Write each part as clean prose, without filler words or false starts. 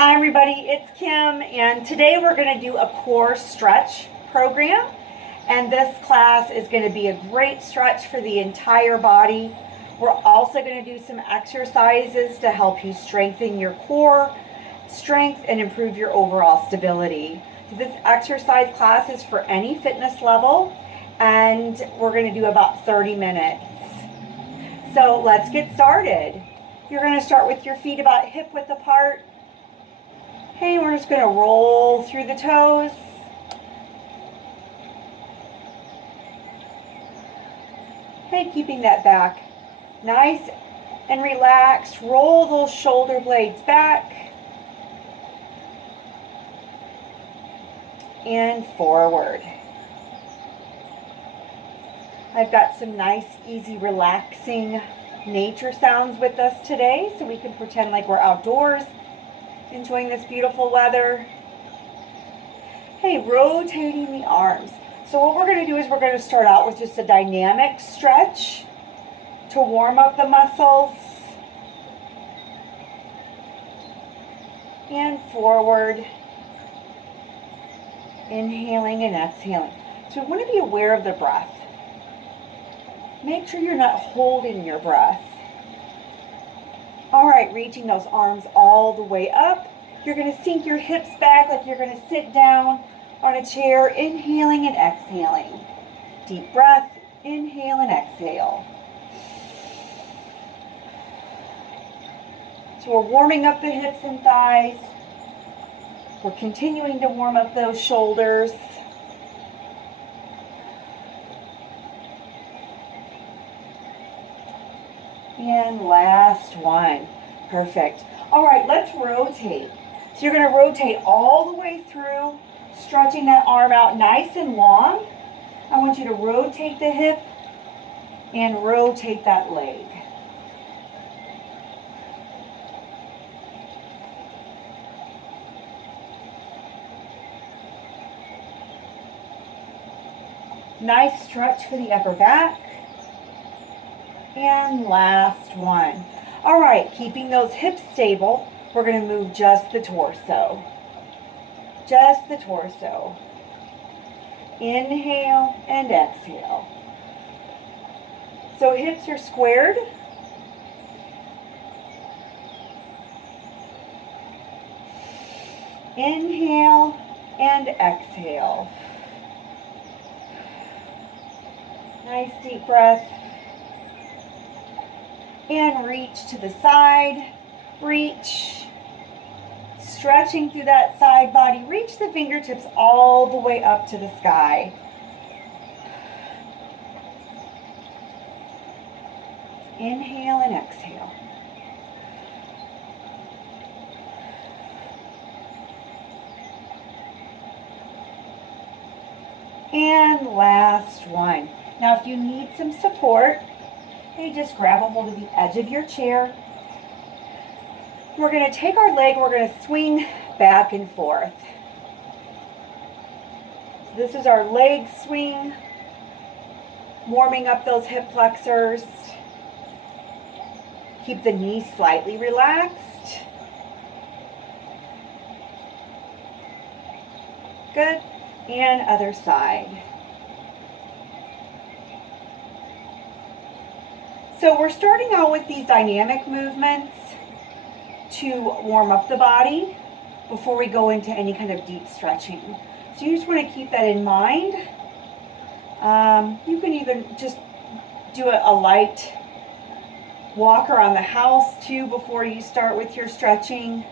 Hi everybody, it's Kim, and today we're going to do a core stretch program, and this class is going to be a great stretch for the entire body. We're also going to do some exercises to help you strengthen your core strength and improve your overall stability. So this exercise class is for any fitness level, and we're going to do about 30 minutes. So let's get started. You're going to start with your feet about hip width apart. Okay, we're just going to roll through the toes. Okay, keeping that back nice and relaxed. Roll those shoulder blades back and forward. I've got some nice, easy, relaxing nature sounds with us today, so we can pretend like we're outdoors, enjoying this beautiful weather. Hey, rotating the arms. So what we're going to do is we're going to start out with just a dynamic stretch to warm up the muscles. And forward. Inhaling and exhaling. So we want to be aware of the breath. Make sure you're not holding your breath. All right, reaching those arms all the way up. You're going to sink your hips back like you're going to sit down on a chair, inhaling and exhaling. Deep breath, inhale and exhale. So we're warming up the hips and thighs. We're continuing to warm up those shoulders. And last one. Perfect. All right, let's rotate. So you're going to rotate all the way through, stretching that arm out nice and long. I want you to rotate the hip and rotate that leg. Nice stretch for the upper back. And last one. All right, keeping those hips stable, we're going to move just the torso. Just the torso. Inhale and exhale. So hips are squared. Inhale and exhale. Nice deep breath. And reach to the side, reach, stretching through that side body, reach the fingertips all the way up to the sky. Inhale and exhale. And last one. Now if you need some support, okay, just grab a hold of the edge of your chair. We're going to take our leg, we're going to swing back and forth. So this is our leg swing, warming up those hip flexors. Keep the knees slightly relaxed. Good. And other side. So we're starting out with these dynamic movements to warm up the body before we go into any kind of deep stretching. So you just want to keep that in mind. You can even just do a light walk around the house too before you start with your stretching.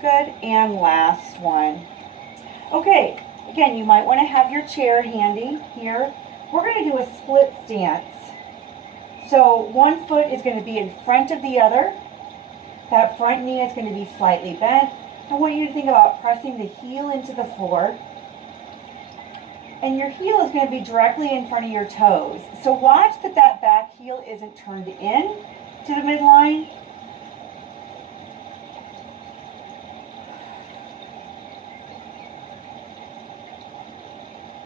Good, and last one. Okay, again, you might want to have your chair handy here. We're going to do a split stance. So one foot is going to be in front of the other. That front knee is going to be slightly bent. I want you to think about pressing the heel into the floor. And your heel is going to be directly in front of your toes. So watch that that back heel isn't turned in to the midline.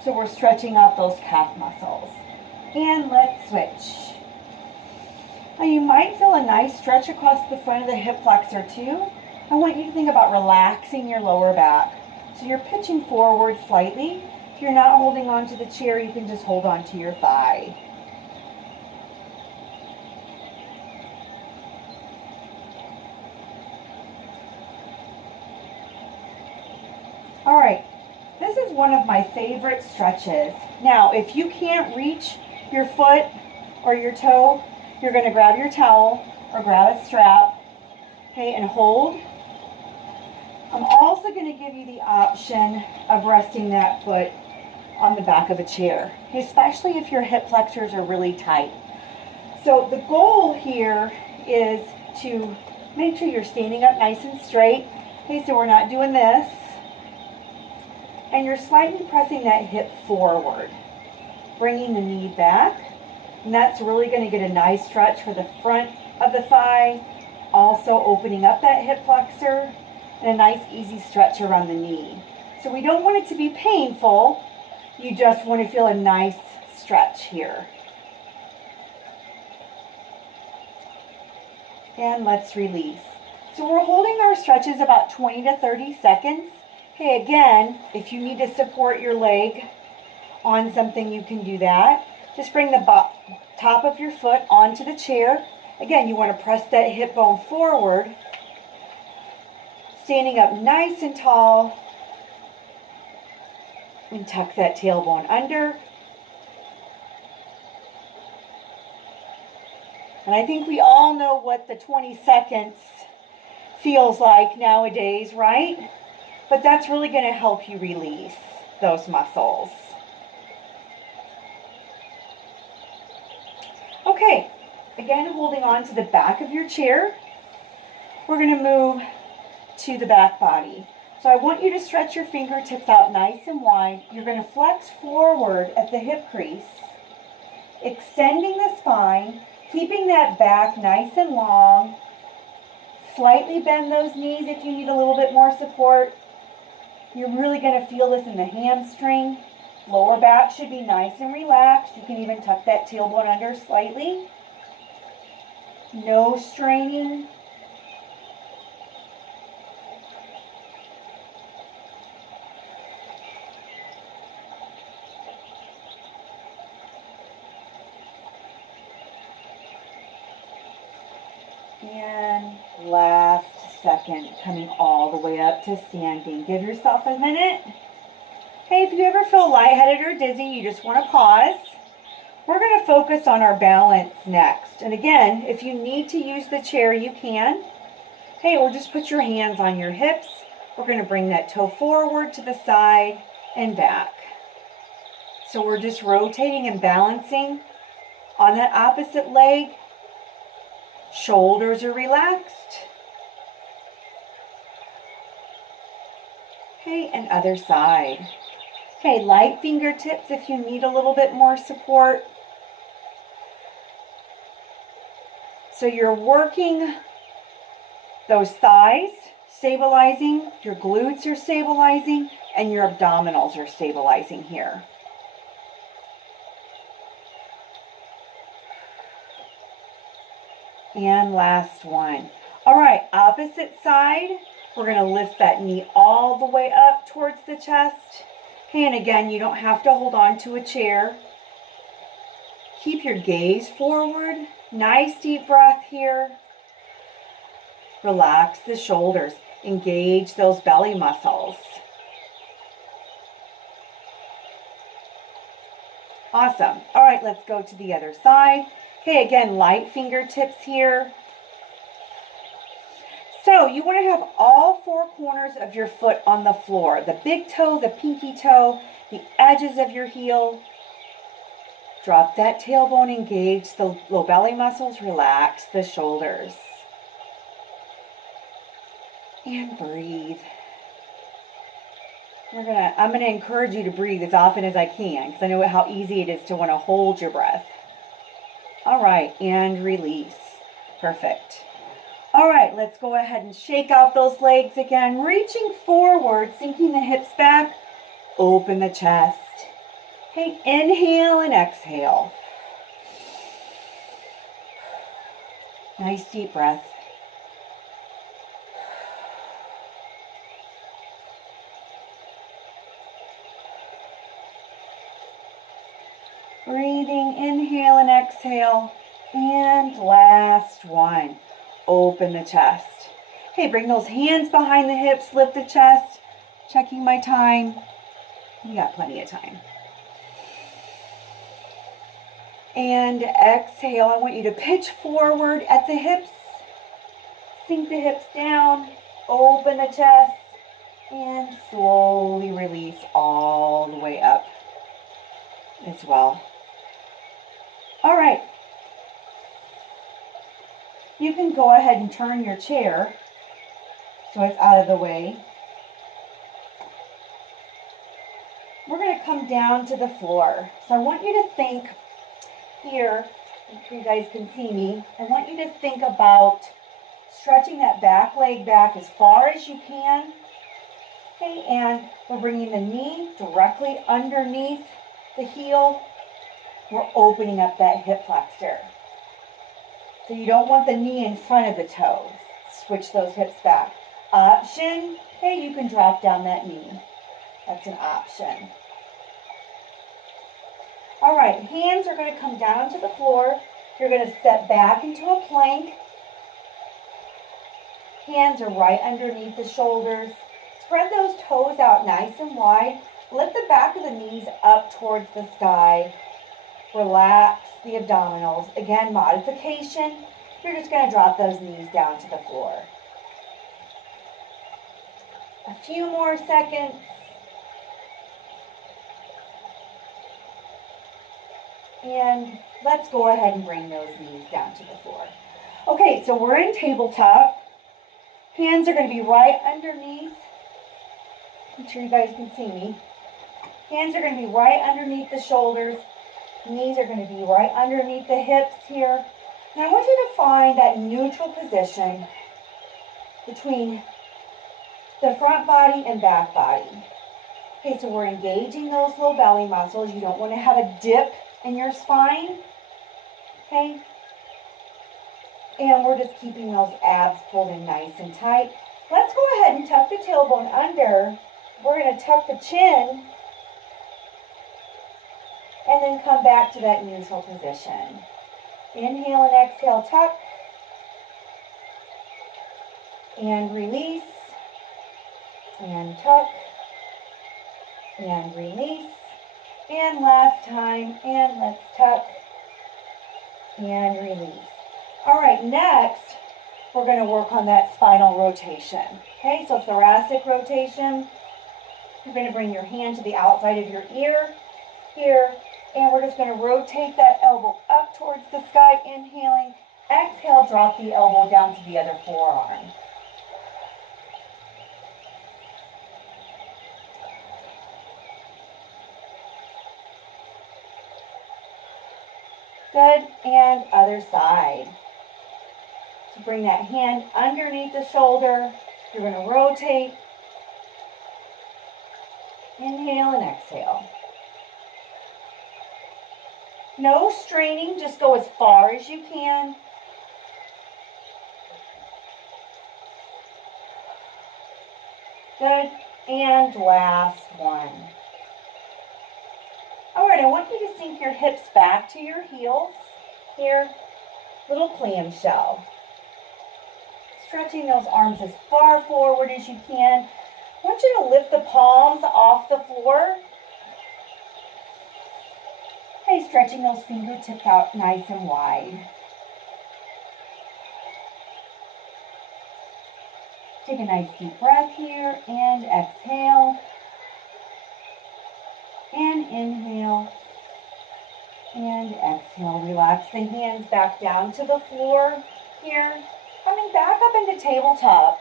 So we're stretching out those calf muscles. And let's switch. Now you might feel a nice stretch across the front of the hip flexor too. I want you to think about relaxing your lower back. So you're pitching forward slightly. If you're not holding on to the chair, you can just hold on to your thigh. All right, this is one of my favorite stretches. Now, if you can't reach your foot or your toe, you're going to grab your towel or grab a strap, okay, and hold. I'm also going to give you the option of resting that foot on the back of a chair, especially if your hip flexors are really tight. So the goal here is to make sure you're standing up nice and straight. Okay, so we're not doing this. And you're slightly pressing that hip forward, bringing the knee back. And that's really going to get a nice stretch for the front of the thigh, also opening up that hip flexor, and a nice easy stretch around the knee. So we don't want it to be painful. You just want to feel a nice stretch here. And let's release. So we're holding our stretches about 20 to 30 seconds. Hey, again, if you need to support your leg on something, you can do that. Just bring the top of your foot onto the chair. Again, you want to press that hip bone forward. Standing up nice and tall. And tuck that tailbone under. And I think we all know what the 20 seconds feels like nowadays, right? But that's really going to help you release those muscles. Okay, again, holding on to the back of your chair, we're going to move to the back body. So I want you to stretch your fingertips out nice and wide. You're going to flex forward at the hip crease, extending the spine, keeping that back nice and long. Slightly bend those knees if you need a little bit more support. You're really going to feel this in the hamstring. Lower back should be nice and relaxed. You can even tuck that tailbone under slightly. No straining. And last second, coming all the way up to standing. Give yourself a minute. Hey, if you ever feel lightheaded or dizzy, you just want to pause. We're going to focus on our balance next. And again, if you need to use the chair, you can. Hey, or just put your hands on your hips. We're going to bring that toe forward to the side and back. So we're just rotating and balancing on that opposite leg. Shoulders are relaxed. Okay, and other side. Okay, light fingertips if you need a little bit more support. So you're working those thighs, stabilizing, your glutes are stabilizing, and your abdominals are stabilizing here. And last one. All right, opposite side. We're going to lift that knee all the way up towards the chest. And again, you don't have to hold on to a chair. Keep your gaze forward. Nice deep breath here. Relax the shoulders. Engage those belly muscles. Awesome. All right, let's go to the other side. Okay, again, light fingertips here. So you want to have all four corners of your foot on the floor. The big toe, the pinky toe, the edges of your heel. Drop that tailbone, engage the low belly muscles, relax the shoulders. And breathe. I'm gonna encourage you to breathe as often as I can because I know how easy it is to want to hold your breath. All right, and release. Perfect. All right, let's go ahead and shake out those legs again. Reaching forward, sinking the hips back. Open the chest. Okay, inhale and exhale. Nice deep breath. Breathing, inhale and exhale. And last one. Open the chest. Okay, bring those hands behind the hips, lift the chest. Checking my time. You got plenty of time. And exhale. I want you to pitch forward at the hips. Sink the hips down. Open the chest. And slowly release all the way up as well. All right. You can go ahead and turn your chair so it's out of the way. We're going to come down to the floor. So I want you to think here, make sure you guys can see me. I want you to think about stretching that back leg back as far as you can. Okay, and we're bringing the knee directly underneath the heel. We're opening up that hip flexor. So you don't want the knee in front of the toes. Switch those hips back. Option, okay, you can drop down that knee. That's an option. All right, hands are going to come down to the floor. You're going to step back into a plank. Hands are right underneath the shoulders. Spread those toes out nice and wide. Lift the back of the knees up towards the sky. Relax the abdominals. Again, modification. You're just going to drop those knees down to the floor. A few more seconds. And let's go ahead and bring those knees down to the floor. Okay, so we're in tabletop. Hands are going to be right underneath. Make sure you guys can see me. Hands are going to be right underneath the shoulders. Knees are going to be right underneath the hips here. And I want you to find that neutral position between the front body and back body. Okay, so we're engaging those low belly muscles. You don't want to have a dip in your spine. Okay? And we're just keeping those abs pulled in nice and tight. Let's go ahead and tuck the tailbone under. We're going to tuck the chin and then come back to that neutral position. Inhale and exhale, tuck. And release. And tuck. And release. And last time. And let's tuck. And release. All right, next, we're going to work on that spinal rotation. Okay, so thoracic rotation. You're going to bring your hand to the outside of your ear here. And we're just going to rotate that elbow up towards the sky, inhaling. Exhale, drop the elbow down to the other forearm. Good, and other side. So bring that hand underneath the shoulder. You're going to rotate. Inhale and exhale. No straining, just go as far as you can. Good, and last one. All right, I want you to sink your hips back to your heels. Here, little clamshell. Stretching those arms as far forward as you can. I want you to lift the palms off the floor. Okay, stretching those fingertips out nice and wide. Take a nice deep breath here and exhale. And inhale. And exhale. Relax the hands back down to the floor here. Coming back up into tabletop.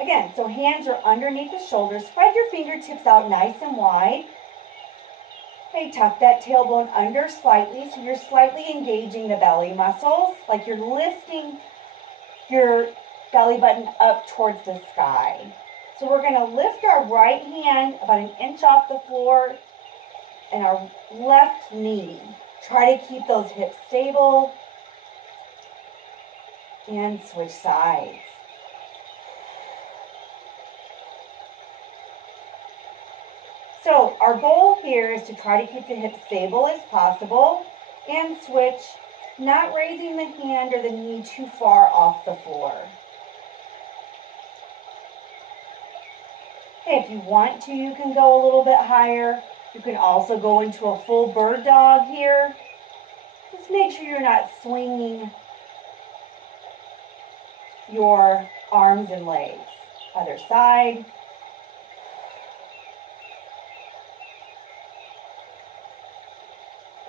Again, so hands are underneath the shoulders. Spread your fingertips out nice and wide. Okay, tuck that tailbone under slightly, so you're slightly engaging the belly muscles, like you're lifting your belly button up towards the sky. So we're going to lift our right hand about an inch off the floor and our left knee. Try to keep those hips stable and switch sides. So our goal here is to try to keep the hips stable as possible and switch, not raising the hand or the knee too far off the floor. Okay, if you want to, you can go a little bit higher. You can also go into a full bird dog here. Just make sure you're not swinging your arms and legs. Other side.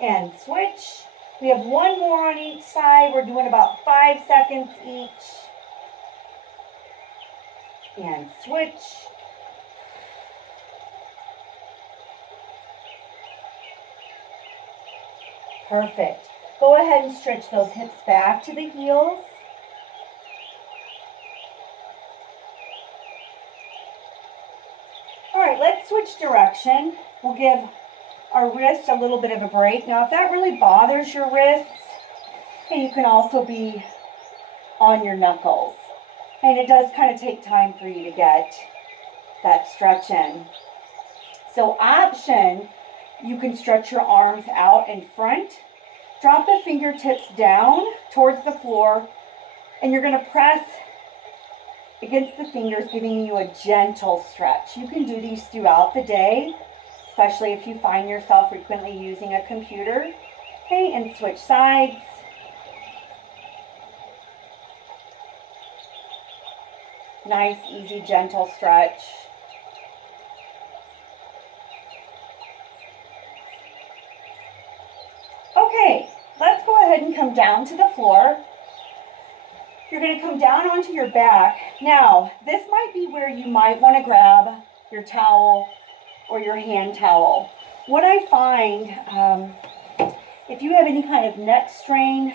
And switch. We have one more on each side. We're doing about 5 seconds each. And switch. Perfect. Go ahead and stretch those hips back to the heels. All right, let's switch direction. We'll give our wrist a little bit of a break. Now, if that really bothers your wrists, hey, you can also be on your knuckles. And it does kind of take time for you to get that stretch in. So option, you can stretch your arms out in front. Drop the fingertips down towards the floor, and you're going to press against the fingers, giving you a gentle stretch. You can do these throughout the day, especially if you find yourself frequently using a computer. Okay, and switch sides. Nice, easy, gentle stretch. Okay, let's go ahead and come down to the floor. You're going to come down onto your back. Now, this might be where you might want to grab your towel or your hand towel. What I find, if you have any kind of neck strain,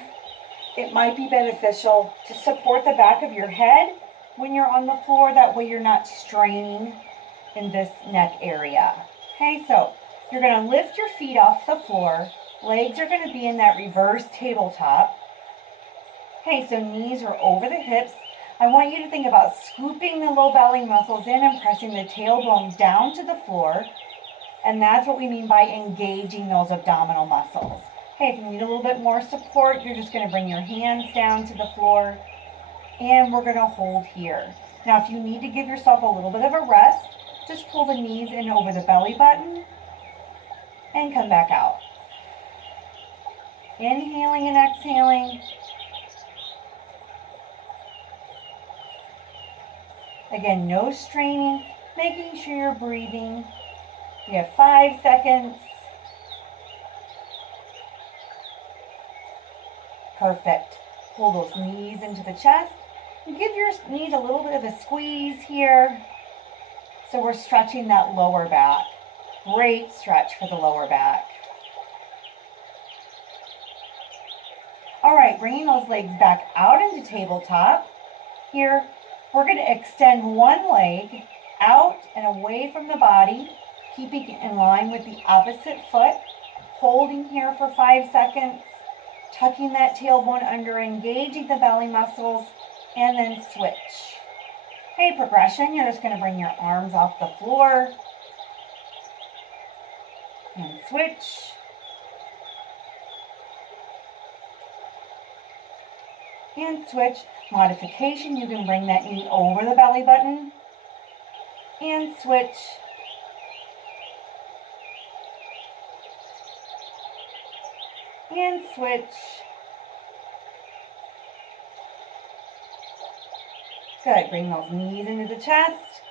it might be beneficial to support the back of your head when you're on the floor. That way you're not straining in this neck area. Okay, so you're going to lift your feet off the floor. Legs are going to be in that reverse tabletop. Okay, so knees are over the hips. I want you to think about scooping the low belly muscles in and pressing the tailbone down to the floor. And that's what we mean by engaging those abdominal muscles. Okay, if you need a little bit more support, you're just going to bring your hands down to the floor. And we're going to hold here. Now, if you need to give yourself a little bit of a rest, just pull the knees in over the belly button and come back out. Inhaling and exhaling. Again, no straining, making sure you're breathing. We have 5 seconds. Perfect. Pull those knees into the chest. And give your knees a little bit of a squeeze here. So we're stretching that lower back. Great stretch for the lower back. All right, bringing those legs back out into tabletop. Here, we're going to extend one leg out and away from the body, keeping it in line with the opposite foot. Holding here for 5 seconds. Tucking that tailbone under, engaging the belly muscles, and then switch. Okay, progression, you're just going to bring your arms off the floor. And switch. And switch. Modification, you can bring that knee over the belly button. And switch. And switch. Good, bring those knees into the chest.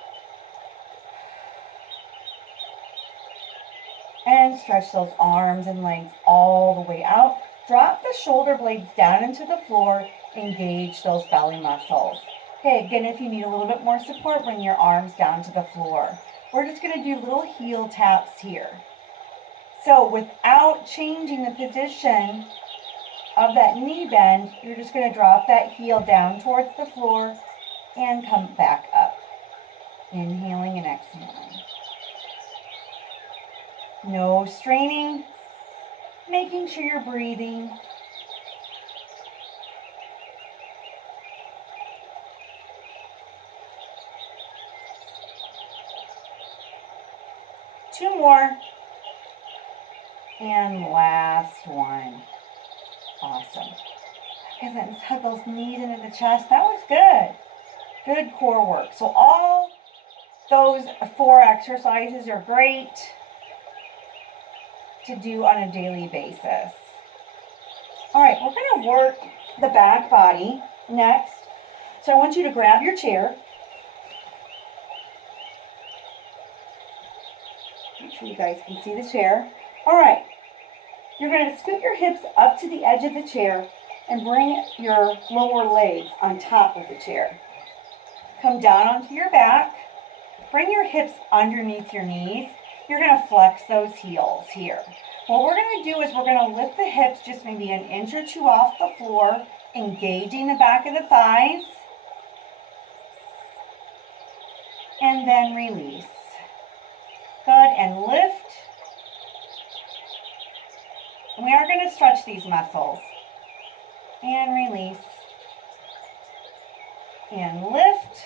And stretch those arms and legs all the way out. Drop the shoulder blades down into the floor. Engage those belly muscles. Okay, again, if you need a little bit more support, bring your arms down to the floor. We're just going to do little heel taps here. So without changing the position of that knee bend, you're just going to drop that heel down towards the floor and come back up. Inhaling and exhaling. No straining, making sure you're breathing. 2 more. And last one. Awesome. Okay, let's hug those knees into the chest. That was good. Good core work. So all those 4 exercises are great to do on a daily basis. All right, we're going to work the back body next. So I want you to grab your chair. Make sure you guys can see the chair. All right, you're going to scoot your hips up to the edge of the chair and bring your lower legs on top of the chair. Come down onto your back. Bring your hips underneath your knees. You're going to flex those heels here. What we're going to do is we're going to lift the hips just maybe an inch or 2 off the floor, engaging the back of the thighs. And then release. Good, and lift. And we are going to stretch these muscles. And release. And lift.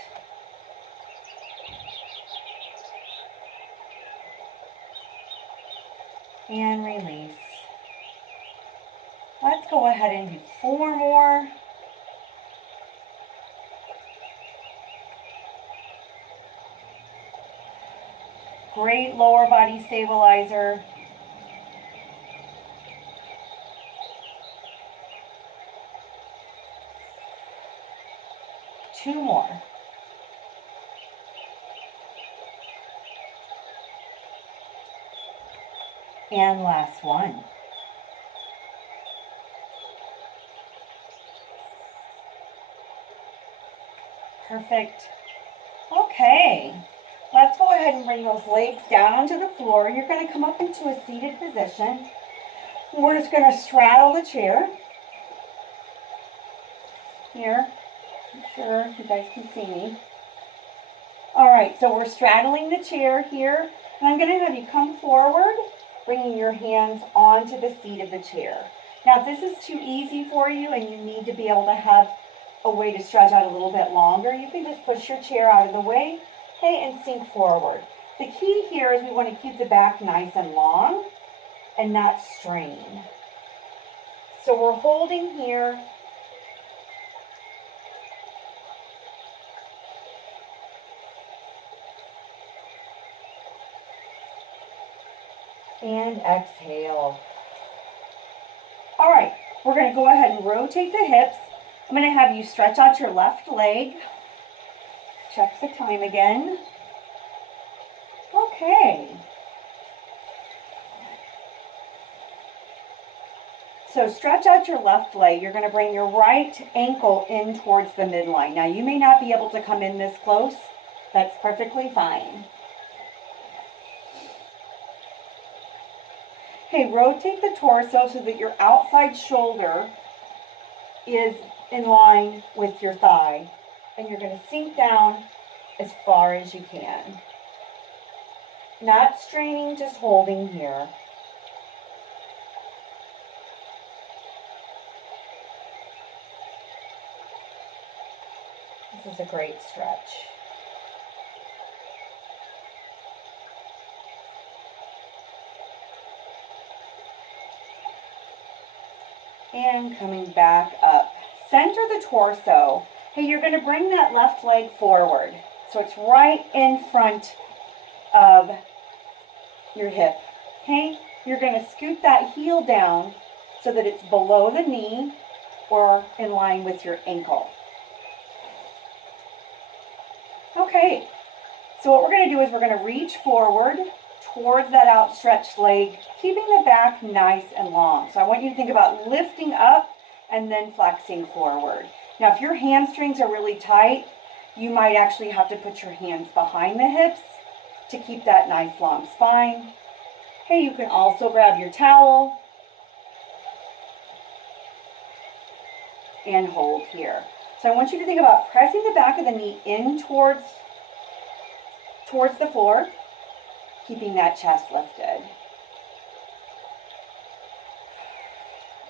And release. Let's go ahead and do 4 more. Great lower body stabilizer. Two more. And last one. Perfect. Okay. Let's go ahead and bring those legs down onto the floor. You're going to come up into a seated position. We're just going to straddle the chair. Here. I'm sure you guys can see me. All right, so we're straddling the chair here. And I'm going to have you come forward, bringing your hands onto the seat of the chair. Now, if this is too easy for you and you need to be able to have a way to stretch out a little bit longer, you can just push your chair out of the way, okay, and sink forward. The key here is we want to keep the back nice and long and not strain. So we're holding here. And exhale. All right, we're going to go ahead and rotate the hips. I'm going to have you stretch out your left leg. Check the time again. Okay. So stretch out your left leg. You're going to bring your right ankle in towards the midline. Now, you may not be able to come in this close. That's perfectly fine. Okay, rotate the torso so that your outside shoulder is in line with your thigh. And you're going to sink down as far as you can. Not straining, just holding here. This is a great stretch. And coming back up. Center the torso. Hey, you're going to bring that left leg forward. So it's right in front of your hip. Okay? You're going to scoot that heel down so that it's below the knee or in line with your ankle. Okay. So what we're going to do is we're going to reach forward towards that outstretched leg, keeping the back nice and long. So I want you to think about lifting up and then flexing forward. Now, if your hamstrings are really tight, you might actually have to put your hands behind the hips to keep that nice long spine. Hey, you can also grab your towel and hold here. So I want you to think about pressing the back of the knee in towards the floor, keeping that chest lifted.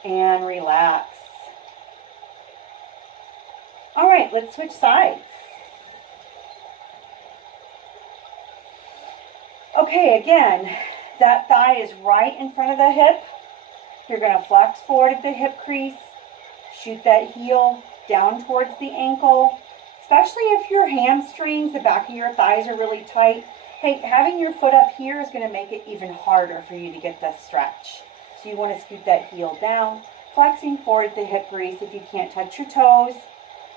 And relax. All right, let's switch sides. Okay, again, that thigh is right in front of the hip. You're going to flex forward at the hip crease, shoot that heel down towards the ankle, especially if your hamstrings, the back of your thighs are really tight. Hey, having your foot up here is going to make it even harder for you to get this stretch. So you want to scoot that heel down, flexing forward at the hip crease. If you can't touch your toes,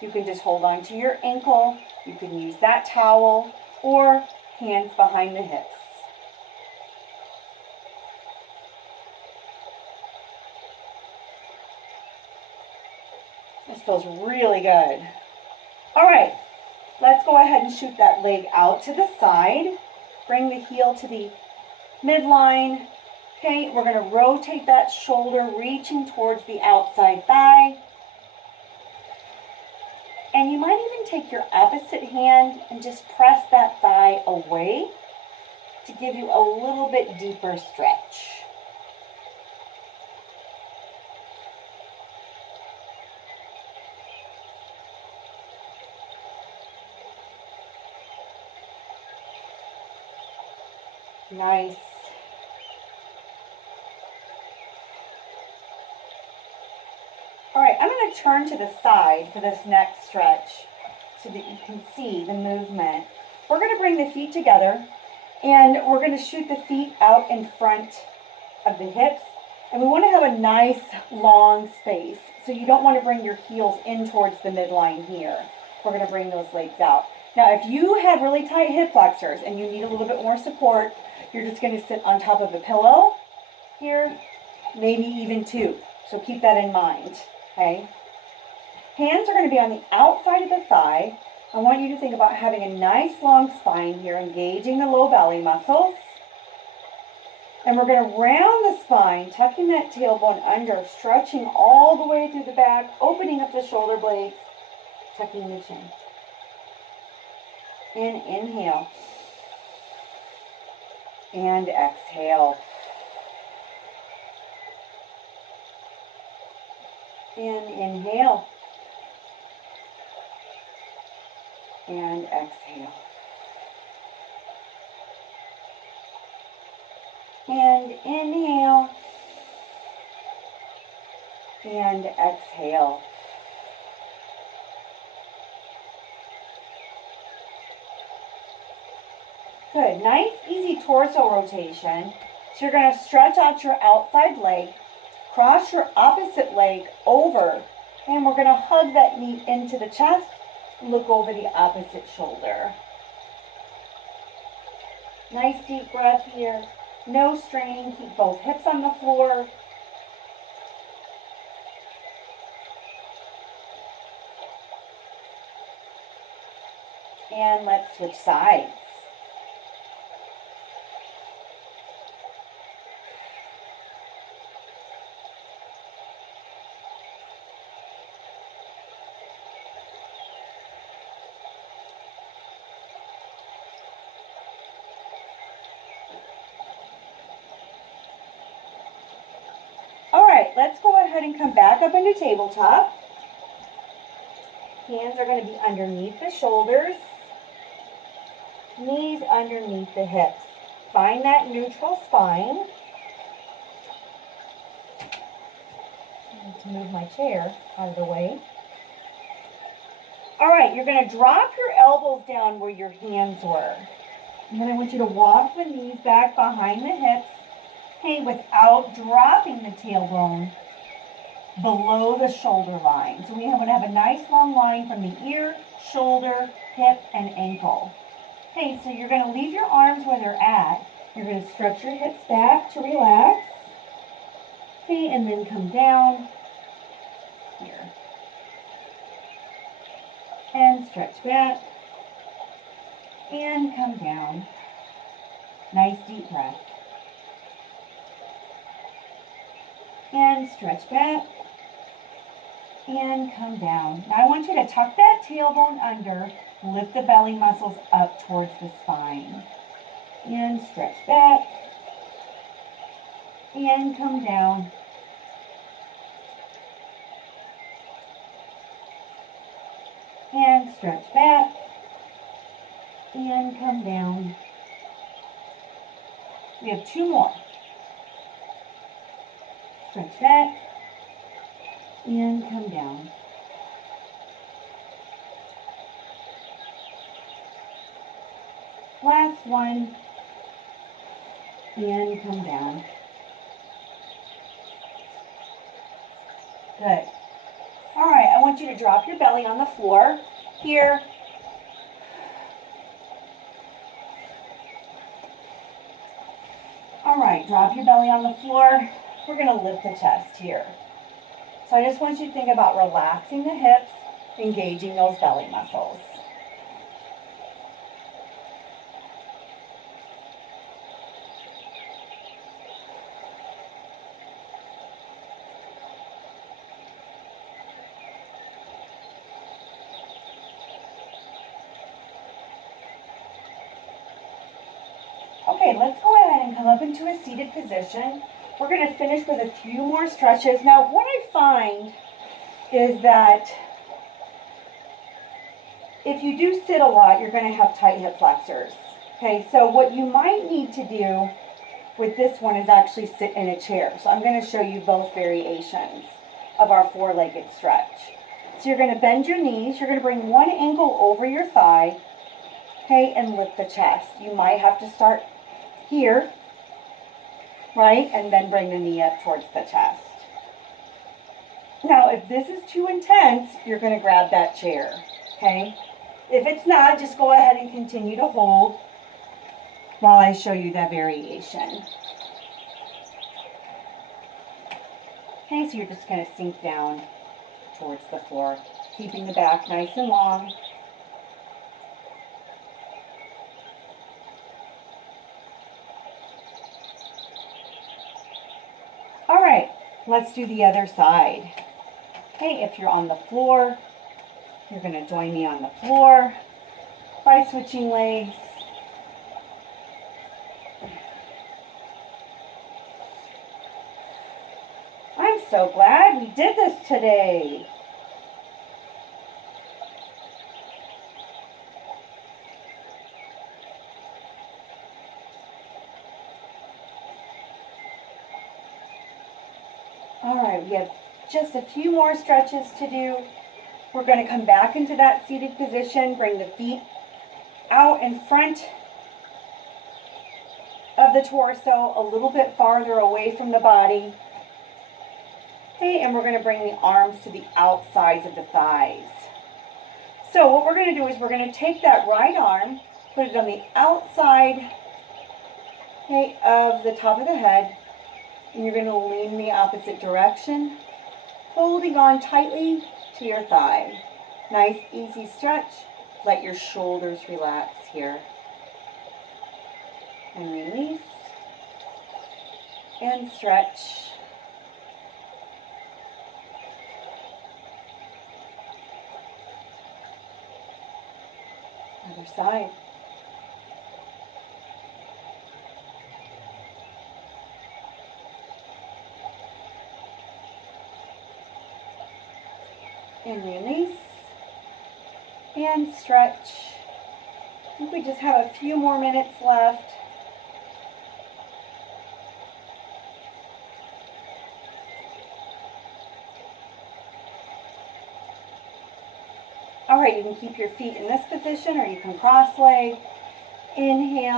you can just hold on to your ankle. You can use that towel or hands behind the hips. This feels really good. All right, let's go ahead and shoot that leg out to the side. Bring the heel to the midline. Okay, we're going to rotate that shoulder, reaching towards the outside thigh. And you might even take your opposite hand and just press that thigh away to give you a little bit deeper stretch. Nice. All right, I'm going to turn to the side for this next stretch so that you can see the movement. We're going to bring the feet together and we're going to shoot the feet out in front of the hips. And we want to have a nice long space. So you don't want to bring your heels in towards the midline here. We're going to bring those legs out. Now, if you have really tight hip flexors and you need a little bit more support, you're just going to sit on top of a pillow here, maybe even two. So keep that in mind, okay? Hands are going to be on the outside of the thigh. I want you to think about having a nice long spine here, engaging the low belly muscles. And we're going to round the spine, tucking that tailbone under, stretching all the way through the back, opening up the shoulder blades, tucking the chin. And inhale. And exhale. And inhale. And exhale. And inhale. And exhale. Good. Nice, easy torso rotation. So you're going to stretch out your outside leg, cross your opposite leg over, and we're going to hug that knee into the chest, look over the opposite shoulder. Nice deep breath here. No straining. Keep both hips on the floor. And let's switch sides. Let's go ahead and come back up into tabletop. Hands are going to be underneath the shoulders. Knees underneath the hips. Find that neutral spine. I need to move my chair out of the way. All right, you're going to drop your elbows down where your hands were. And then I want you to walk the knees back behind the hips. Okay, without dropping the tailbone below the shoulder line. So we want to have a nice long line from the ear, shoulder, hip, and ankle. Okay, so you're going to leave your arms where they're at. You're going to stretch your hips back to relax. Okay, and then come down here. And stretch back. And come down. Nice deep breath. And stretch back. And come down. Now I want you to tuck that tailbone under. Lift the belly muscles up towards the spine. And stretch back. And come down. And stretch back. And come down. We have 2 more. Stretch that and come down. Last one and come down. Good. All right, I want you to drop your belly on the floor here. All right, drop your belly on the floor. We're going to lift the chest here. So I just want you to think about relaxing the hips, engaging those belly muscles. Okay, let's go ahead and come up into a seated position. We're going to finish with a few more stretches. Now, what I find is that if you do sit a lot, you're going to have tight hip flexors. Okay, so what you might need to do with this one is actually sit in a chair. So I'm going to show you both variations of our 4-legged stretch. So you're going to bend your knees. You're going to bring one ankle over your thigh, okay, and lift the chest. You might have to start here, right, and then bring the knee up towards the chest. Now, if this is too intense, you're going to grab that chair, okay? If it's not, just go ahead and continue to hold while I show you that variation. Okay, so you're just going to sink down towards the floor, keeping the back nice and long. All right, let's do the other side. Okay, if you're on the floor, you're going to join me on the floor by switching legs. I'm so glad we did this today. All right, we have just a few more stretches to do. We're going to come back into that seated position, bring the feet out in front of the torso, a little bit farther away from the body. Okay, and we're going to bring the arms to the outsides of the thighs. So what we're going to do is we're going to take that right arm, put it on the outside, okay, of the top of the head, and you're going to lean the opposite direction, holding on tightly to your thigh. Nice, easy stretch. Let your shoulders relax here. And release. And stretch. Other side. And release. And stretch. I think we just have a few more minutes left. All right, you can keep your feet in this position or you can cross leg. Inhale.